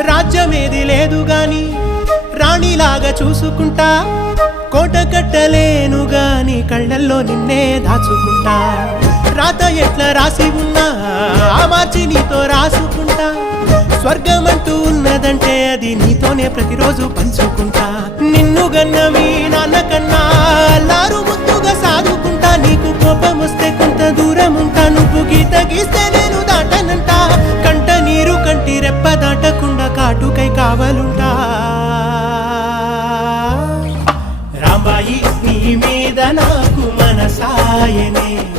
రాజ్యమేది లేదు గాని రాణిలాగా చూసుకుంటా, కోట కట్టలేను గాని కళ్ళల్లో నిన్నే దాచుకుంటా. రాత ఎట్లా రాసి ఉన్నా ఆ మార్చి నీతో రాసుకుంటా. స్వర్గమంటూ ఉన్నదంటే అది నీతోనే ప్రతిరోజు పంచుకుంటా. నిన్ను గన్న మీ నాన్న కన్నా అల్లారు ముద్దుగా సాదుకుంటా. నీకు కోపం వస్తే కొంత దూరం ఉంటా, నువ్వు గీత గీస్తే నేను దాటనంటా. కంట నీరు కంటి రెప్ప దాటకుండా కాటుకై కావలుంటా. రాంబాయి నీ మీద నాకు మనసాయనే.